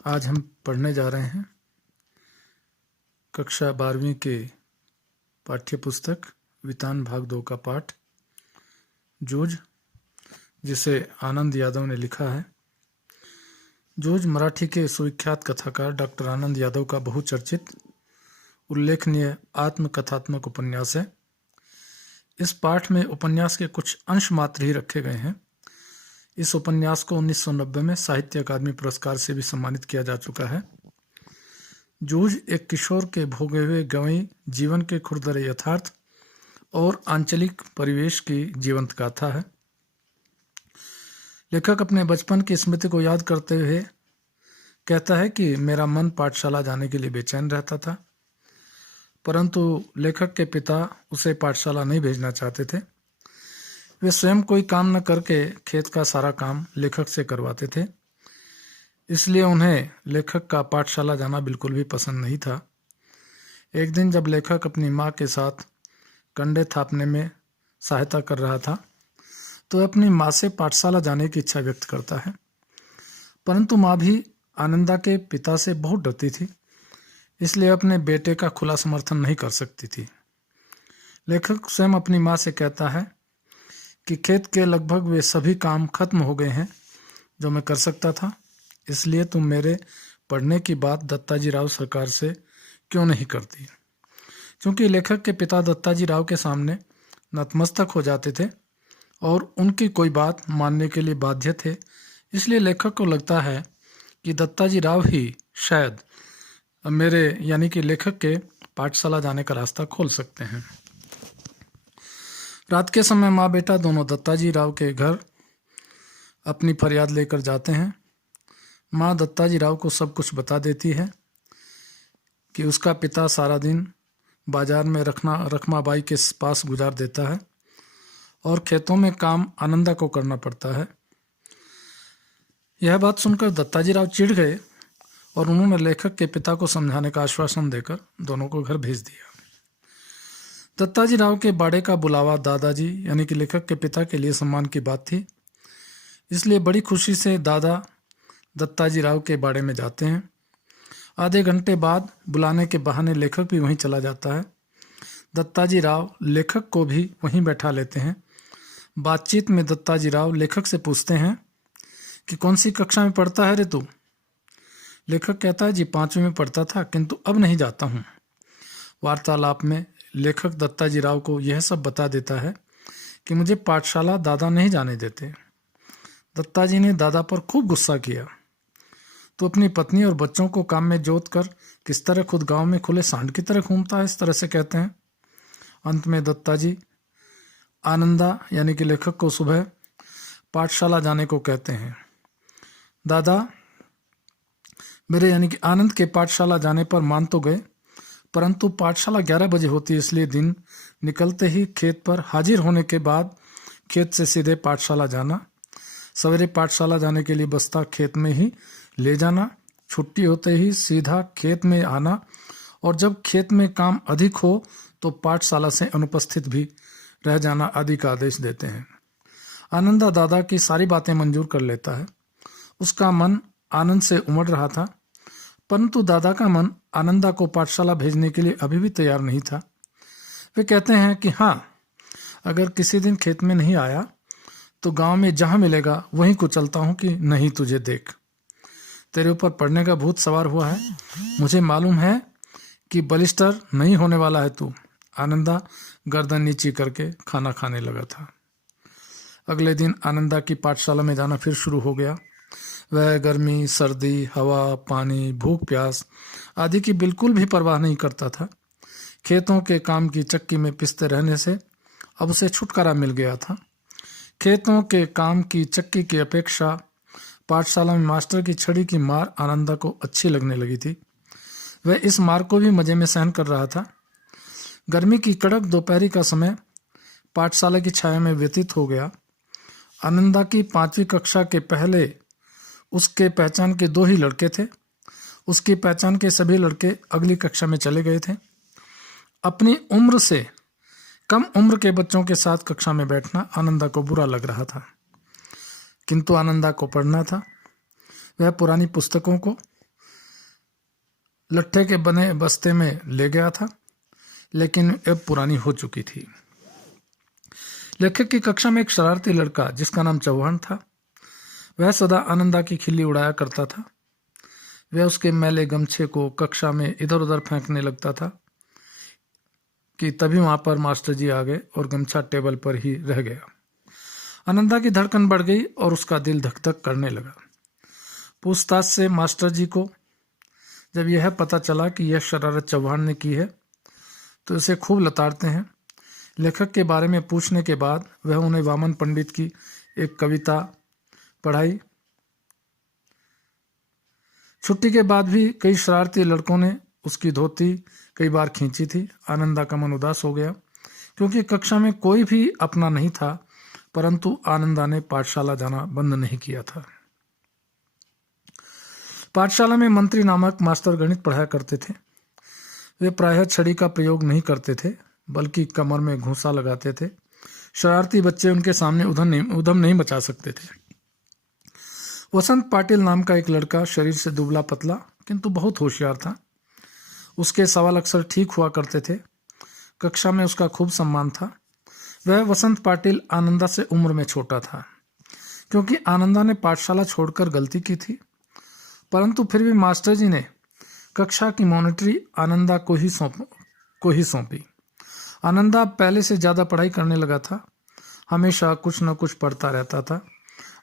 आज हम पढ़ने जा रहे हैं कक्षा 12वीं के पाठ्य पुस्तक वितान भाग 2 का पाठ जूझ, जिसे आनंद यादव ने लिखा है। जूझ मराठी के सुविख्यात कथाकार डॉक्टर आनंद यादव का बहुचर्चित उल्लेखनीय आत्मकथात्मक उपन्यास है। इस पाठ में उपन्यास के कुछ अंश मात्र ही रखे गए हैं। इस उपन्यास को 1990 में साहित्य अकादमी पुरस्कार से भी सम्मानित किया जा चुका है। जूझ एक किशोर के भोगे हुए गंवई जीवन के खुरदरे यथार्थ और आंचलिक परिवेश की जीवंत गाथा है। लेखक अपने बचपन की स्मृति को याद करते हुए कहता है कि मेरा मन पाठशाला जाने के लिए बेचैन रहता था, परंतु लेखक के पिता उसे पाठशाला नहीं भेजना चाहते थे। वे स्वयं कोई काम न करके खेत का सारा काम लेखक से करवाते थे, इसलिए उन्हें लेखक का पाठशाला जाना बिल्कुल भी पसंद नहीं था। एक दिन जब लेखक अपनी माँ के साथ कंडे थापने में सहायता कर रहा था, तो अपनी माँ से पाठशाला जाने की इच्छा व्यक्त करता है, परंतु माँ भी आनंदा के पिता से बहुत डरती थी, इसलिए अपने बेटे का खुला समर्थन नहीं कर सकती थी। लेखक स्वयं अपनी माँ से कहता है कि खेत के लगभग वे सभी काम खत्म हो गए हैं जो मैं कर सकता था, इसलिए तुम मेरे पढ़ने की बात दत्ताजी राव सरकार से क्यों नहीं करती। क्योंकि लेखक के पिता दत्ताजी राव के सामने नतमस्तक हो जाते थे और उनकी कोई बात मानने के लिए बाध्य थे, इसलिए लेखक को लगता है कि दत्ताजी राव ही शायद मेरे यानी कि लेखक के पाठशाला जाने का रास्ता खोल सकते हैं। रात के समय माँ बेटा दोनों दत्ताजी राव के घर अपनी फरियाद लेकर जाते हैं। माँ दत्ताजी राव को सब कुछ बता देती है कि उसका पिता सारा दिन बाजार में रखमाबाई के पास गुजार देता है और खेतों में काम आनंदा को करना पड़ता है। यह बात सुनकर दत्ताजी राव चिढ़ गए और उन्होंने लेखक के पिता को समझाने का आश्वासन देकर दोनों को घर भेज दिया। दत्ताजी राव के बाड़े का बुलावा दादाजी यानी कि लेखक के पिता के लिए सम्मान की बात थी, इसलिए बड़ी खुशी से दादा दत्ताजी राव के बाड़े में जाते हैं। आधे घंटे बाद बुलाने के बहाने लेखक भी वहीं चला जाता है। दत्ताजी राव लेखक को भी वहीं बैठा लेते हैं। बातचीत में दत्ताजी राव लेखक से पूछते हैं कि कौन सी कक्षा में पढ़ता है रे तू। लेखक कहता है जी 5वीं में पढ़ता था, किंतु अब नहीं जाता हूँ। वार्तालाप में लेखक दत्ताजी राव को यह सब बता देता है कि मुझे पाठशाला दादा नहीं जाने देते। दत्ताजी ने दादा पर खूब गुस्सा किया, तो अपनी पत्नी और बच्चों को काम में जोत कर किस तरह खुद गांव में खुले सांड की तरह घूमता है, इस तरह से कहते हैं। अंत में दत्ताजी आनंदा यानी कि लेखक को सुबह पाठशाला जाने को कहते हैं। दादा मेरे यानी कि आनंद के पाठशाला जाने पर मान तो गए, परंतु पाठशाला 11 बजे होती है, इसलिए दिन निकलते ही खेत पर हाजिर होने के बाद खेत से सीधे पाठशाला जाना, सवेरे पाठशाला जाने के लिए बस्ता खेत में ही ले जाना, छुट्टी होते ही सीधा खेत में आना और जब खेत में काम अधिक हो तो पाठशाला से अनुपस्थित भी रह जाना आदि का आदेश देते हैं। आनंदा दादा की सारी बातें मंजूर कर लेता है। उसका मन आनंद से उमड़ रहा था, परंतु दादा का मन आनंदा को पाठशाला भेजने के लिए अभी भी तैयार नहीं था। वे कहते हैं कि हाँ, अगर किसी दिन खेत में नहीं आया तो गांव में जहां मिलेगा वहीं को चलता हूं कि नहीं तुझे देख, तेरे ऊपर पड़ने का भूत सवार हुआ है। मुझे मालूम है कि बलिस्टर नहीं होने वाला है तू। आनंदा गर्दन नीची करके खाना खाने लगा था। अगले दिन आनंदा की पाठशाला में जाना फिर शुरू हो गया। वह गर्मी, सर्दी, हवा, पानी, भूख प्यास आदि की बिल्कुल भी परवाह नहीं करता था। खेतों के काम की चक्की में पिसते रहने से अब उसे छुटकारा मिल गया था। खेतों के काम की चक्की की अपेक्षा पाठशाला में मास्टर की छड़ी की मार आनंदा को अच्छी लगने लगी थी। वह इस मार को भी मजे में सहन कर रहा था। गर्मी की कड़क दोपहरी का समय पाठशाला की छाया में व्यतीत हो गया। आनंदा की 5वीं कक्षा के पहले उसके पहचान के 2 ही लड़के थे। उसकी पहचान के सभी लड़के अगली कक्षा में चले गए थे। अपनी उम्र से कम उम्र के बच्चों के साथ कक्षा में बैठना आनंदा को बुरा लग रहा था, किंतु आनंदा को पढ़ना था। वह पुरानी पुस्तकों को लट्ठे के बने बस्ते में ले गया था, लेकिन अब पुरानी हो चुकी थी। लेखक की कक्षा में एक शरारती लड़का जिसका नाम चौहान था, वह सदा आनंदा की खिल्ली उड़ाया करता था। वह उसके मैले गमछे को कक्षा में इधर उधर फेंकने लगता था कि तभी वहां पर मास्टर जी आ गए और गमछा टेबल पर ही रह गया। आनंदा की धड़कन बढ़ गई और उसका दिल धक धक करने लगा। पूछताछ से मास्टर जी को जब यह पता चला कि यह शरारत चौहान ने की है तो इसे खूब लताड़ते हैं। लेखक के बारे में पूछने के बाद वह उन्हें वामन पंडित की एक कविता पढ़ाई। छुट्टी के बाद भी कई शरारती लड़कों ने उसकी धोती कई बार खींची थी। आनंदा का मन उदास हो गया क्योंकि कक्षा में कोई भी अपना नहीं था, परंतु आनंदा ने पाठशाला जाना बंद नहीं किया था। पाठशाला में मंत्री नामक मास्टर गणित पढ़ाया करते थे। वे प्रायः छड़ी का प्रयोग नहीं करते थे, बल्कि कमर में घूंसा लगाते थे। शरारती बच्चे उनके सामने उधम नहीं मचा सकते थे। वसंत पाटिल नाम का एक लड़का शरीर से दुबला पतला किंतु बहुत होशियार था। उसके सवाल अक्सर ठीक हुआ करते थे। कक्षा में उसका खूब सम्मान था। वह वसंत पाटिल आनंदा से उम्र में छोटा था। क्योंकि आनंदा ने पाठशाला छोड़कर गलती की थी, परंतु फिर भी मास्टर जी ने कक्षा की मॉनिटरी आनंदा को ही सौंपी। आनंदा पहले से ज़्यादा पढ़ाई करने लगा था। हमेशा कुछ न कुछ पढ़ता रहता था।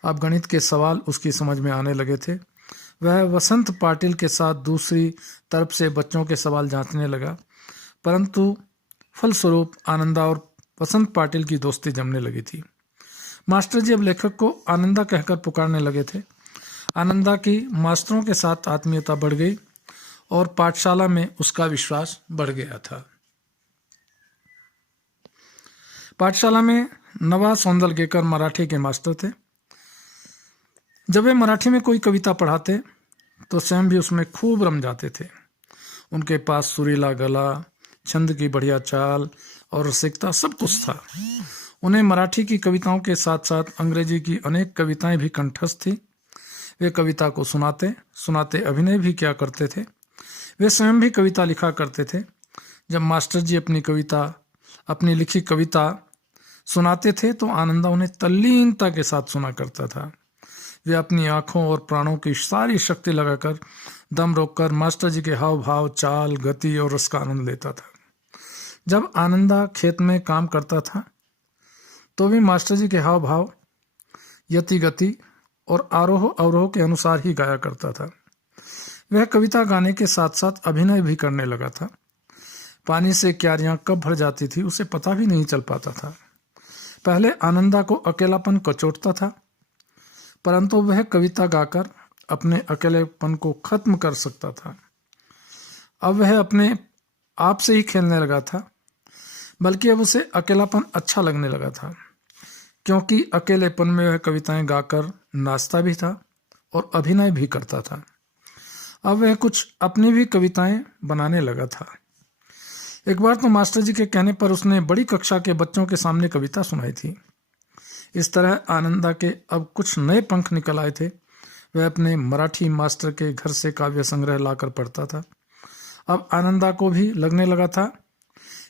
अब गणित के सवाल उसकी समझ में आने लगे थे। वह वसंत पाटिल के साथ दूसरी तरफ से बच्चों के सवाल जांचने लगा, परंतु फलस्वरूप आनंदा और वसंत पाटिल की दोस्ती जमने लगी थी। मास्टर जी अब लेखक को आनंदा कहकर पुकारने लगे थे। आनंदा की मास्टरों के साथ आत्मीयता बढ़ गई और पाठशाला में उसका विश्वास बढ़ गया था। पाठशाला में नवा सौंदलगेकर मराठी के मास्टर थे। जब वे मराठी में कोई कविता पढ़ाते तो स्वयं भी उसमें खूब रम जाते थे। उनके पास सुरीला गला, छंद की बढ़िया चाल और रसिकता सब कुछ था। उन्हें मराठी की कविताओं के साथ साथ अंग्रेजी की अनेक कविताएं भी कंठस्थ थी। वे कविता को सुनाते अभिनय भी किया करते थे। वे स्वयं भी कविता लिखा करते थे। जब मास्टर जी अपनी लिखी कविता सुनाते थे तो आनंदा उन्हें तल्लीनता के साथ सुना करता था। वे अपनी आंखों और प्राणों की सारी शक्ति लगाकर दम रोककर मास्टर जी के हाव भाव, चाल, गति और रस का आनंद लेता था। जब आनंदा खेत में काम करता था तो भी मास्टर जी के हाव भाव, यति गति और आरोह अवरोह के अनुसार ही गाया करता था। वह कविता गाने के साथ साथ अभिनय भी करने लगा था। पानी से क्यारियां कब भर जाती थी उसे पता भी नहीं चल पाता था। पहले आनंदा को अकेलापन कचोटता था, परंतु वह कविता गाकर अपने अकेलेपन को खत्म कर सकता था। अब वह अपने आप से ही खेलने लगा था, बल्कि अब उसे अकेलापन अच्छा लगने लगा था, क्योंकि अकेलेपन में वह कविताएं गाकर नाचता भी था और अभिनय भी करता था। अब वह कुछ अपनी भी कविताएं बनाने लगा था। एक बार तो मास्टर जी के कहने पर उसने बड़ी कक्षा के बच्चों के सामने कविता सुनाई थी। इस तरह आनंदा के अब कुछ नए पंख निकल आए थे। वह अपने मराठी मास्टर के घर से काव्य संग्रह लाकर पढ़ता था। अब आनंदा को भी लगने लगा था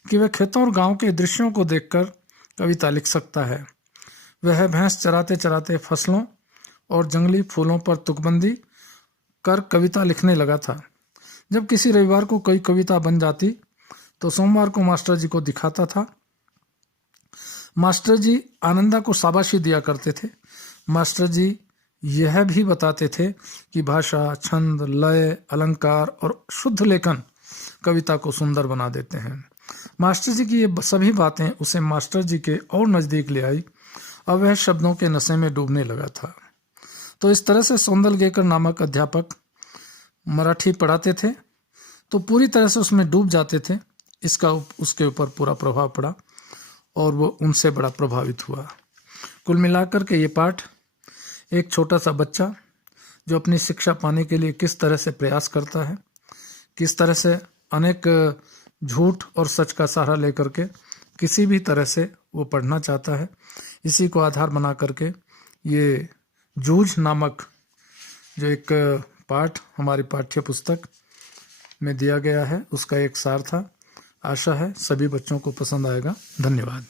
कि वह खेतों और गांव के दृश्यों को देखकर कविता लिख सकता है। वह भैंस चराते चराते फसलों और जंगली फूलों पर तुकबंदी कर कविता लिखने लगा था। जब किसी रविवार को कोई कविता बन जाती तो सोमवार को मास्टर जी को दिखाता था। मास्टर जी आनंदा को शाबाशी दिया करते थे। मास्टर जी यह भी बताते थे कि भाषा, छंद, लय, अलंकार और शुद्ध लेखन कविता को सुंदर बना देते हैं। मास्टर जी की ये सभी बातें उसे मास्टर जी के और नज़दीक ले आई। अब वह शब्दों के नशे में डूबने लगा था। तो इस तरह से सौंदलगेकर नामक अध्यापक मराठी पढ़ाते थे तो पूरी तरह से उसमें डूब जाते थे। इसका उसके ऊपर पूरा प्रभाव पड़ा और वो उनसे बड़ा प्रभावित हुआ। कुल मिलाकर के ये पाठ एक छोटा सा बच्चा जो अपनी शिक्षा पाने के लिए किस तरह से प्रयास करता है, किस तरह से अनेक झूठ और सच का सहारा लेकर के किसी भी तरह से वो पढ़ना चाहता है, इसी को आधार बना करके ये जूझ नामक जो एक पाठ हमारी पाठ्य पुस्तक में दिया गया है उसका एक सार था। आशा है सभी बच्चों को पसंद आएगा। धन्यवाद।